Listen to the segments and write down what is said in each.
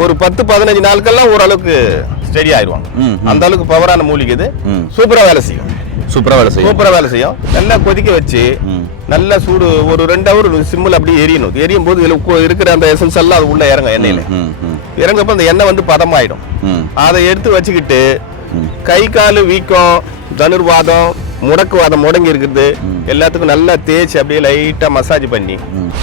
ஒரு 10-15 நாட்கள்லாம் ஓரளவுக்கு ஸ்டெடி ஆயிடுவாங்க. அந்த அளவுக்கு பவரான மூலிகை இது. சூப்பரா வேலை செய்யும். சூப்பரா வேலை செய்யும். நல்லா கொதிக்க வச்சு நல்லா சூடு ஒரு 2 ஹவர் சிம்மில் அப்படியே எரியணும். எரியும் போது இதில் இருக்கிற அந்த எசன்ஸ் எல்லாம் அது உள்ள இறங்கும். எண்ணெயில இறங்கப்போ அந்த எண்ணெய் வந்து பதமாயிடும். அதை எடுத்து வச்சுக்கிட்டு கை கால் வீக்கம், தனுர்வாதம், முடக்குவாதம் முடங்கி இருக்குது எல்லாத்துக்கும் நல்லா தேய்ச்சி அப்படியே லைட்டா மசாஜ் பண்ணி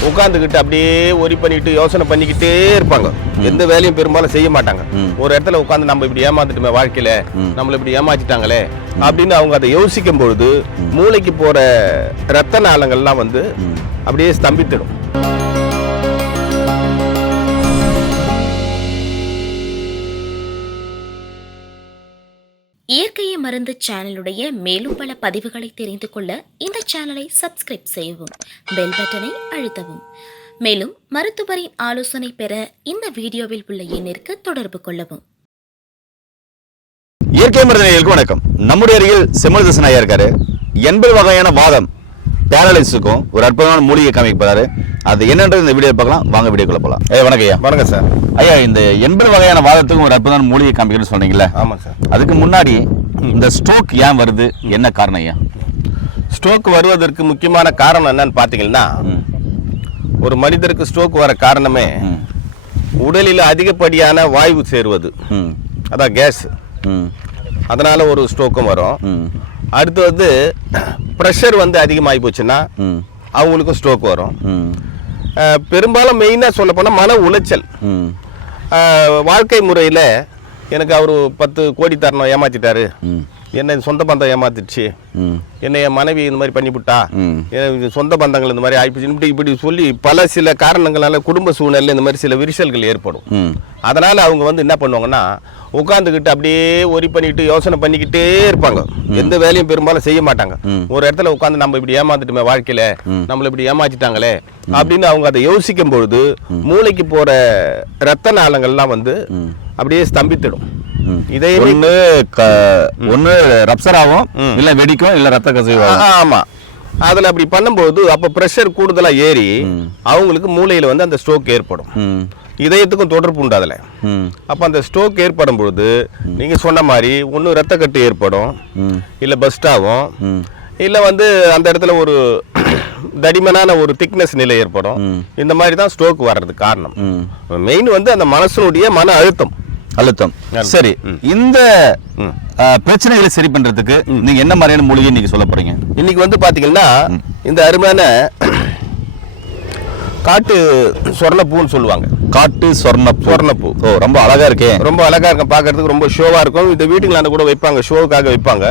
உட்காந்துக்கிட்டு அப்படியே ஒரி பண்ணிட்டு யோசனை பண்ணிக்கிட்டே இருப்பாங்க. எந்த வேலையும் பெரும்பாலும் செய்ய மாட்டாங்க. ஒரு இடத்துல உட்காந்து நம்ம இப்படி ஏமாந்துட்டுமே வாழ்க்கையில நம்மள இப்படி ஏமாத்திட்டாங்களே அப்படின்னு அவங்க அதை யோசிக்கும் பொழுது மூளைக்கு போற ரத்த நாளங்கள்லாம் வந்து அப்படியே ஸ்தம்பித்திடும். இயற்கையை மருந்து சேனலுடைய மேலும் பல பதிவுகளை தெரிந்து கொள்ள இந்த சேனலை சப்ஸ்கிரைப் செய்யவும், பெல் பட்டனை அழுத்தவும். மேலும் மருத்துவரின் ஆலோசனை பெற இந்த வீடியோவில் உள்ள எண்ணிற்கு தொடர்பு கொள்ளவும். இயற்கை மருந்துகளுக்கு வணக்கம். நம்முடைய அருகில் செம்மல்தசன் ஐயா இருக்காரு. 80 வகையான வாதம் பேரலைஸுக்கும் ஒரு அற்புதமான மூலிகை காமிக்கிறாரு. அது என்னன்றது இந்த வீடியோ பார்க்கலாம். வாங்க வீடியோக்குள்ள போகலாம். வணக்கம் ஐயா. வணக்கம் சார். ஐயா, இந்த 80 வகையான வாதத்துக்கும் ஒரு அற்புதமான மூலிகை காமிக்கணும்னு சொன்னீங்கல்ல? ஆமாம் சார். அதுக்கு முன்னாடி இந்த ஸ்ட்ரோக் ஏன் வருது, என்ன காரணம் ஐயா? ஸ்ட்ரோக் வருவதற்கு முக்கியமான காரணம் என்னன்னு பார்த்தீங்கன்னா, ஒரு மனிதருக்கு ஸ்ட்ரோக் வர காரணமே உடலில் அதிகப்படியான வாயு சேருவது, அதான் கேஸ். அதனால ஒரு ஸ்ட்ரோக்கும் வரும். அடுத்து வந்து ப்ரெஷர் வந்து அதிகமாகி போச்சுன்னா அவங்களுக்கும் ஸ்ட்ரோக் வரும். பெரும்பாலும் மெயினாக சொல்ல போனால் மன உளைச்சல். வாழ்க்கை முறையில் எனக்கு அவர் 10 கோடி தரணும் ஏமாத்திட்டாரு, என்ன சொந்த பந்தம் ஏமாத்திடுச்சு, என்ன என் மனைவி இந்த மாதிரி பண்ணிவிட்டா, சொந்த பந்தங்கள் இந்த மாதிரி ஆயிடுச்சு, இப்படி சொல்லி பல சில காரணங்களால குடும்ப சூழ்நிலை இந்த மாதிரி சில விரிசல்கள் ஏற்படும். அதனால அவங்க வந்து என்ன பண்ணுவாங்கன்னா உட்காந்துக்கிட்டு அப்படியே ஒரி பண்ணிட்டு யோசனை பண்ணிக்கிட்டே இருப்பாங்க. எந்த வேலையும் பெரும்பாலும் செய்ய மாட்டாங்க. ஒரு இடத்துல உட்காந்து நம்ம இப்படி ஏமாந்துட்டுமே வாழ்க்கையில நம்மள இப்படி ஏமாத்திட்டாங்களே அப்படின்னு அவங்க அதை யோசிக்கும் பொழுது மூளைக்கு போற ரத்த நாளங்கள்லாம் வந்து அப்படியே ஸ்தம்பித்திடும். இதே ஒண்ணு ரப்சர் ஆகும், இல்ல வெடிக்கும், இல்ல ரத்த கசிவு. ஆமா, அதுல அப்படி பண்ணும்போது அப்ப பிரஷர் கூடுதலா ஏறி அவங்களுக்கு மூளையில வந்து அந்த ஸ்ட்ரோக் ஏற்படும். இதயத்துக்கும் தொடர்பு உண்டு அதுல. அப்ப அந்த ஸ்ட்ரோக் ஏற்படும் பொழுது நீங்க சொன்ன மாதிரி ஒண்ணு ரத்த கட்டு ஏற்படும், இல்ல பஸ்ட் ஆகும், இல்ல வந்து அந்த இடத்துல ஒரு தடிமனான ஒரு திக்னஸ் நிலை ஏற்படும். இந்த மாதிரி தான் ஸ்ட்ரோக் வர்றதுக்கு காரணம். மெயின் வந்து அந்த மனசனுடைய மன அழுத்தம். சரி, இந்த பிரச்சனைகளை சரி பண்றதுக்கு நீங்க என்ன மாதிரியான மூலிகை நீங்க சொல்ல போறீங்க? இன்னைக்கு வந்து பாத்தீங்கன்னா இந்த அருமையான காட்டு சொர்ணப்பூன்னு சொல்லுவாங்க. காட்டு சொர்ணப்பூ. ஓ, ரொம்ப அழகா இருக்கே. ரொம்ப அழகா இருக்கும், பாக்குறதுக்கு ரொம்ப ஷோவா இருக்கும். இந்த வீட்டுங்களாண்ட கூட வைப்பாங்க, ஷோவுக்காக வைப்பாங்க.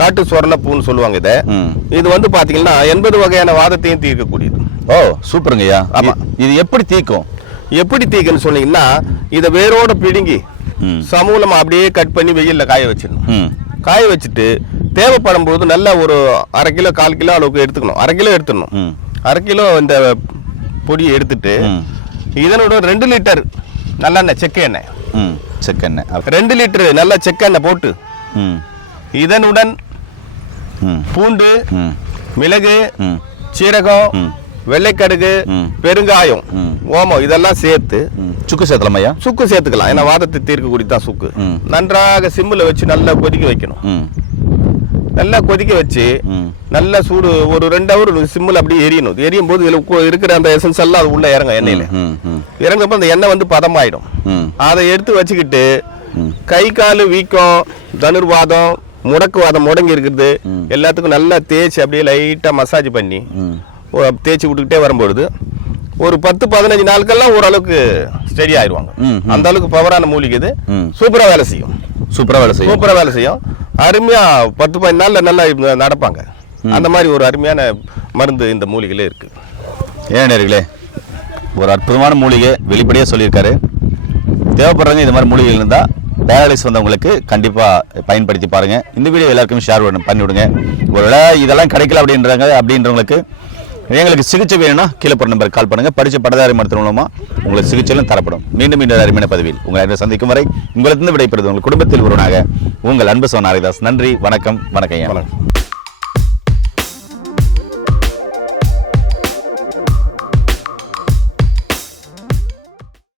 காட்டு சொர்ணப்பூன்னு சொல்லுவாங்க இதை. இது வந்து பாத்தீங்கன்னா 80 வகையான வாதத்தையும் தீர்க்கக்கூடியது. ஓ, சூப்பருங்க ஐயா. ஆமா, இது எப்படி தீர்க்கும்? எப்படி தீக்குன்னு சொன்னீங்கன்னா இதை வேரோட பிடுங்கி சமூலமா அப்படியே கட் பண்ணி வெயில்ல காய வச்சிடணும். காய வச்சுட்டு தேவைப்படும் போது நல்லா ஒரு 1/2 கிலோ 1/4 கிலோ அளவுக்கு எடுத்துக்கணும். 1/2 கிலோ எடுத்துடணும். 1/2 கிலோ இந்த பொடியை எடுத்துட்டு இதனோட 2 லிட்டர் நல்லெண்ணெய், செக்கெண்ணெய் 2 லிட்டர் நல்ல செக்கெண்ணெய் போட்டு இதனுடன் பூண்டு, மிளகு, சீரகம், வெள்ளைக்கடுகு, பெருங்காயம், ஓமம் இதெல்லாம் சேர்த்து சுக்கு சேர்த்தலாமையா? சுக்கு சேர்த்துக்கலாம். ஏன்னா வாதத்தை தீர்க்கக்கூடியதான் சுக்கு. நன்றாக சிம்மில் வச்சு நல்லா கொதிக்க வைக்கணும். நல்லா கொதிக்க வச்சு நல்லா சூடு ஒரு 2 ஹவர் சிம்மில் அப்படியே எரியணும். எரியும் போது இதில் இருக்கிற அந்த எசன்ஸ் எல்லாம் அது உள்ள இறங்கும். எண்ணெயில இறங்கப்போ அந்த எண்ணெய் வந்து பதமாயிடும். அதை எடுத்து வச்சுக்கிட்டு கை கால் வீக்கம், தனுர்வாதம், முடக்குவாதம் முடங்கி இருக்குது எல்லாத்துக்கும் நல்லா தேய்ச்சி அப்படியே லைட்டா மசாஜ் பண்ணி தேய்ச்சி விட்டுக்கிட்டே வரும்பொழுது ஒரு 10-15 நாட்கள்லாம் ஓரளவுக்கு ஸ்டெடி ஆயிடுவாங்க. அந்த அளவுக்கு பவரான மூலிகை இது. சூப்பரா வேலை செய்யும். அருமையா 10-15 நாள்ல நல்லா நடப்பாங்க. அந்த மாதிரி ஒரு அருமையான மருந்து இந்த மூலிகையில இருக்கு. ஏன் நேர்களே, ஒரு அற்புதமான மூலிகை வெளிப்படையா சொல்லியிருக்காரு. தேவைப்படுறவங்க இந்த மாதிரி மூலிகைகள் இருந்தா டயாலிசிஸ் வந்தவங்களுக்கு கண்டிப்பா பயன்படுத்தி பாருங்க. இந்த வீடியோ எல்லாருக்குமே ஷேர் பண்ணி விடுங்க. ஒருவேளை இதெல்லாம் கிடைக்கல அப்படின்றவங்களுக்கு எங்களுக்கு சிகிச்சை வேணும்னா கீழே போற நம்பருக்கு கால் பண்ணுங்க. படிச்ச பட்டதாரி மருத்துவ மூலமா உங்களுக்கு சிகிச்சையும் தரப்படும். மீண்டும் இந்த அருமையான பதிவில் உங்களை சந்திக்கும் வரை உங்களிடம் விடைபெறுவது உங்கள் குடும்பத்தில் ஒருவனாக உங்கள் அன்பு சோனாரிதாஸ். நன்றி, வணக்கம். வணக்கம்.